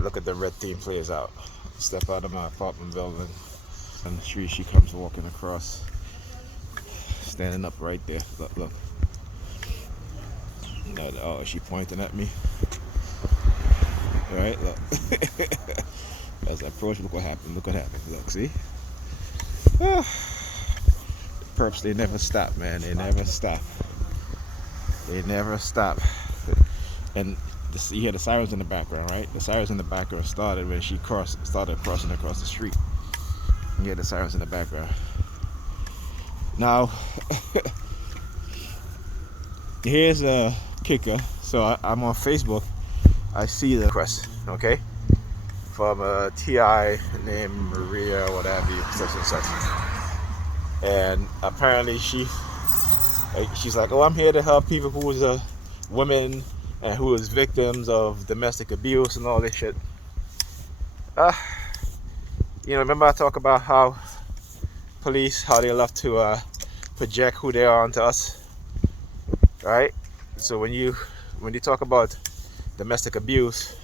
Alright, look at the red theme plays out. Step out of my apartment building. On the street, she comes walking across. Standing up right there. Look, look. No, oh, she pointing at me. Alright, look. As I approach, look what happened. Look what happened. Look, see? Oh. The perps, they never stop, man. They never stop. They never stop. And you hear the sirens in the background, right? The sirens in the background started when she started crossing across the street. You hear the sirens in the background. Now, here's a kicker. So I'm on Facebook. I see the request, okay, from a TI named Maria, whatever, such and such. And apparently she's like, oh, I'm here to help people who's women and who is victims of domestic abuse and all this shit. You know, remember I talk about how police, how they love to project who they are onto us, right? So when you talk about domestic abuse,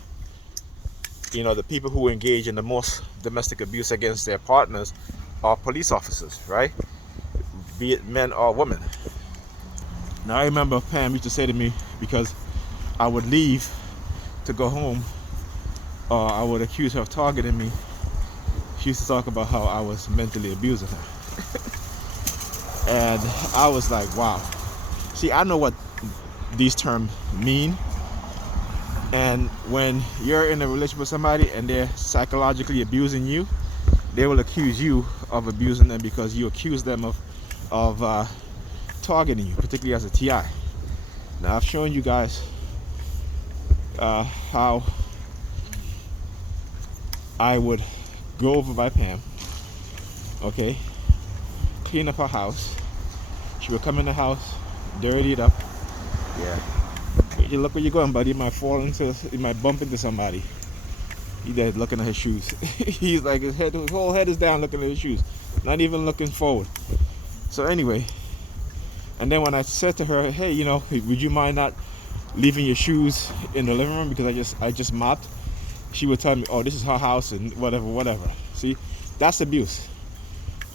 you know, the people who engage in the most domestic abuse against their partners are police officers, right? Be it men or women. Now I remember Pam used to say to me, because I would leave to go home, or I would accuse her of targeting me, she used to talk about how I was mentally abusing her. And I was like, wow. See, I know what these terms mean. And when you're in a relationship with somebody and they're psychologically abusing you, they will accuse you of abusing them because you accuse them of targeting you, particularly as a TI. Now I've shown you guys how I would go over by Pam, okay, clean up her house. She would come in the house, dirty it up. Yeah. You look where you're going, buddy. You might you might bump into somebody. He's there looking at his shoes. He's like, his whole head is down looking at his shoes, not even looking forward. So anyway, and then when I said to her, hey, you know, would you mind not leaving your shoes in the living room because I just mopped? She would tell me, oh, this is her house and whatever. See, that's abuse.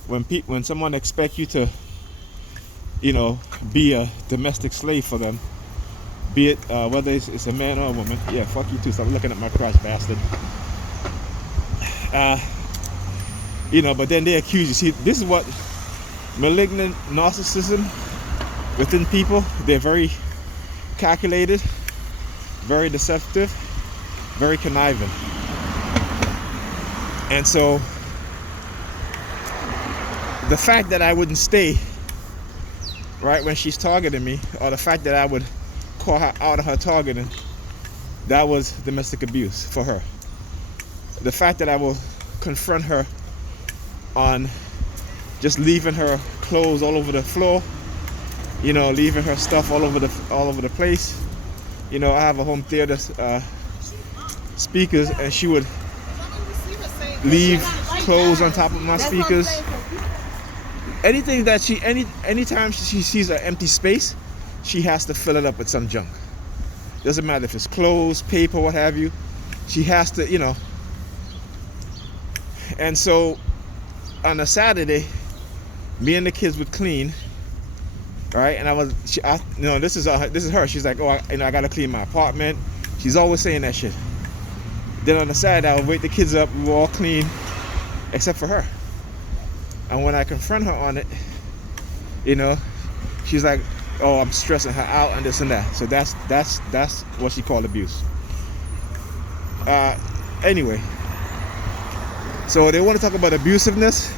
When someone expects you to, you know, be a domestic slave for them, be it whether it's a man or a woman. Yeah, fuck you too. Stop looking at my crotch, bastard. You know, but then they accuse you. See, this is what malignant narcissism within people. They're very calculated, very deceptive, very conniving. And so the fact that I wouldn't stay right when she's targeting me, or the fact that I would call her out of her targeting, that was domestic abuse for her. The fact that I will confront her on just leaving her clothes all over the floor, you know, leaving her stuff all over the place. You know, I have a home theater speakers, and she would leave clothes on top of my speakers. Anything that anytime she sees an empty space, she has to fill it up with some junk. Doesn't matter if it's clothes, paper, what have you. She has to, you know. And so on a Saturday, me and the kids would clean, right? And this is her. She's like, oh, I gotta clean my apartment. She's always saying that shit. Then on the Saturday, I would wake the kids up. We were all clean, except for her. And when I confront her on it, you know, she's like, oh, I'm stressing her out and this and that. So that's what she called abuse. Anyway, so they want to talk about abusiveness.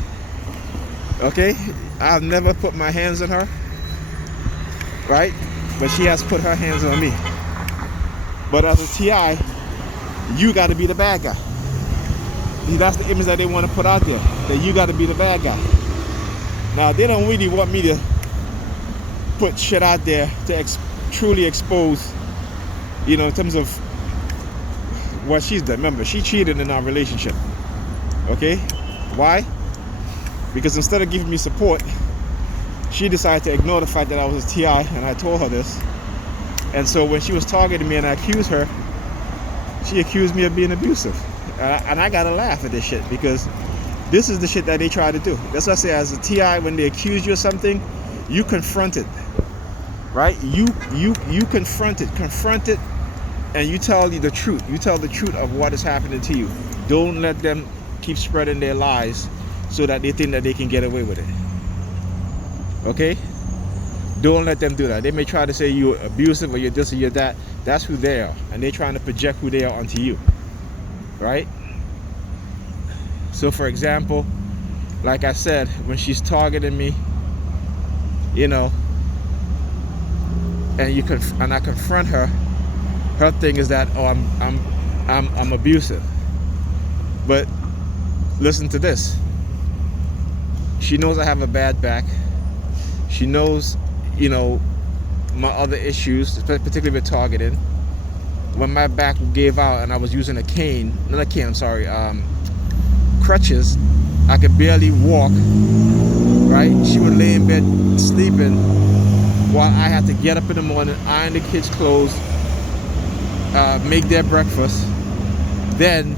Okay, I've never put my hands on her, right? But she has put her hands on me. But as a TI, you got to be the bad guy. See, that's the image that they want to put out there, that you got to be the bad guy. Now, they don't really want me to put shit out there to truly expose, you know, in terms of what she's done. Remember, she cheated in our relationship. Okay? Why? Because instead of giving me support, she decided to ignore the fact that I was a TI, and I told her this. And so when she was targeting me and I accused her, She accused me of being abusive. And I gotta laugh at this shit because this is the shit that they try to do. That's what I say, as a TI, when they accuse you of something, you confront it. Right? You confront it, and you tell the truth. You tell the truth of what is happening to you. Don't let them keep spreading their lies so that they think that they can get away with it. Okay? Don't let them do that. They may try to say you're abusive or you're this or you're that. That's who they are. And they're trying to project who they are onto you. Right? So for example, like I said, when she's targeting me, you know, and I confront her, her thing is that, oh, I'm abusive. But listen to this. She knows I have a bad back. She knows, you know, my other issues, particularly with targeting. When my back gave out and I was using a cane, not a cane, I'm sorry, crutches, I could barely walk, right? She would lay in bed sleeping while I had to get up in the morning, iron the kids' clothes, make their breakfast, then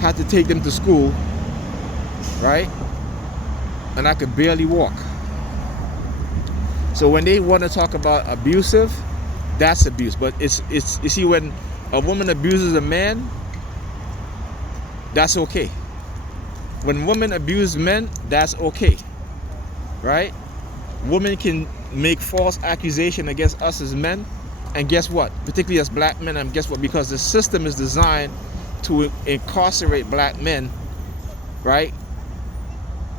had to take them to school, right? And I could barely walk. So when they want to talk about abusive, that's abuse. But it's you see, when a woman abuses a man, that's okay. When women abuse men, that's okay, right? Women can make false accusation against us as men, and guess what? Particularly as black men, and guess what? Because the system is designed to incarcerate black men, right?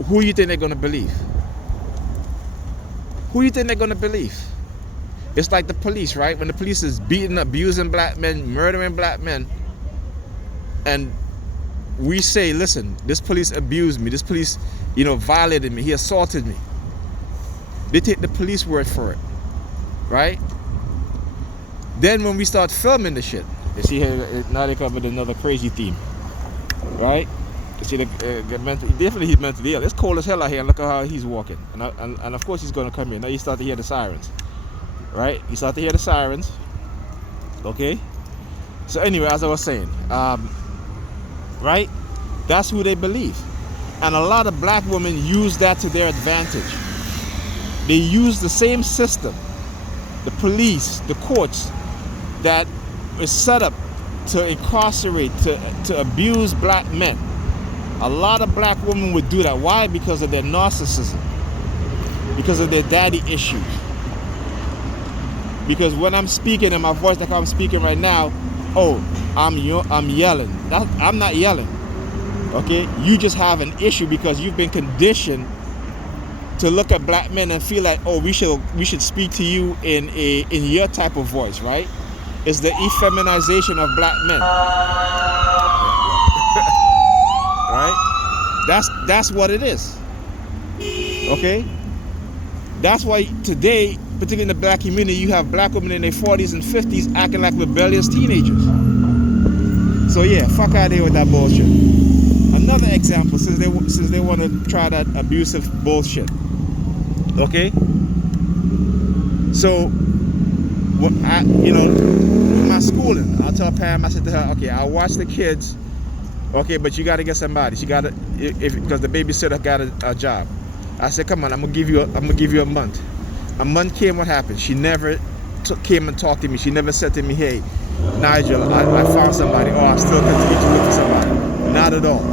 Who you think they're going to believe? Who you think they're going to believe? It's like the police, right? When the police is beating, abusing black men, murdering black men, and we say, listen, this police abused me, this police, you know, violated me, he assaulted me. They take the police word for it, right? Then when we start filming the shit, you see here, now they covered another crazy theme, right? You see, definitely he's mentally ill. It's cold as hell out here, and look at how he's walking. And of course he's going to come here. Now you start to hear the sirens, right? You start to hear the sirens, okay? So anyway, as I was saying, right? That's who they believe. And a lot of black women use that to their advantage. They use the same system, the police, the courts, that is set up to incarcerate, to abuse black men. A lot of black women would do that. Why? Because of their narcissism. Because of their daddy issues. Because when I'm speaking in my voice like I'm speaking right now, oh, I'm yelling. I'm not yelling. Okay? You just have an issue because you've been conditioned to look at black men and feel like, oh, we should speak to you in your type of voice, right? It's the effeminization of black men. Right? That's what it is. Okay? That's why today, particularly in the black community, you have black women in their 40s and 50s acting like rebellious teenagers. So yeah, fuck out of here with that bullshit. Another example, since they want to try that abusive bullshit. Okay? So, with my schooling, I'll tell Pam, I said to her, okay, I'll watch the kids, okay, but you got to get somebody. She got to, because the babysitter got a job. I said, come on, I'm gonna give you a month. A month came, what happened? She never came and talked to me. She never said to me, hey, Nigel, I found somebody, or I still continue to look for somebody. Not at all.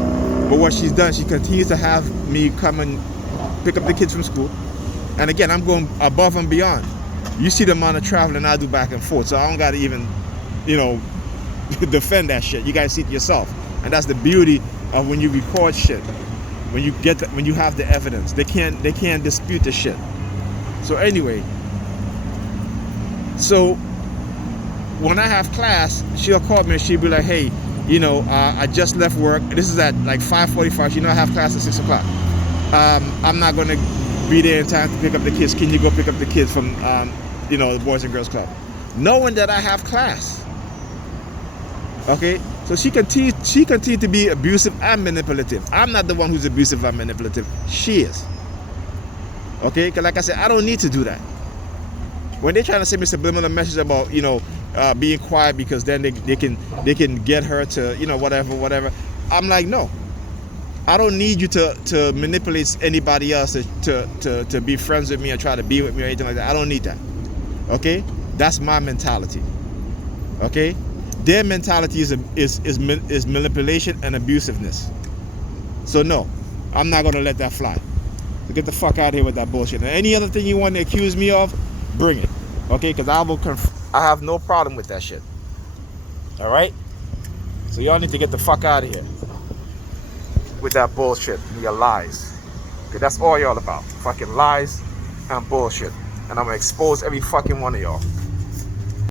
But what she's done, she continues to have me come and pick up the kids from school. And again, I'm going above and beyond. You see the amount of traveling I do back and forth, so I don't gotta even, defend that shit. You guys see it yourself. And that's the beauty of when you record shit. When you have the evidence. They can't dispute the shit. So anyway, so when I have class, she'll call me and she'll be like, hey, I just left work. This is at like 5:45. I have class at 6 o'clock. I'm not gonna be there in time to pick up the kids. Can you go pick up the kids from the Boys and Girls Club? Knowing that I have class. Okay? So she continued to be abusive and manipulative. I'm not the one who's abusive and manipulative. She is. Okay? Because like I said, I don't need to do that. When they're trying to send me subliminal message about, being quiet because then they can get her to, you know, whatever. I'm like, no, I don't need you to manipulate anybody else to be friends with me or try to be with me or anything like that. I don't need that. Okay, that's my mentality. Okay, their mentality is manipulation and abusiveness. So no, I'm not gonna let that fly. So get the fuck out of here with that bullshit. And any other thing you want to accuse me of, bring it. Okay, because I have no problem with that shit. All right. So y'all need to get the fuck out of here with that bullshit and your lies. Okay, that's all y'all about. Fucking lies and bullshit. And I'm gonna expose every fucking one of y'all.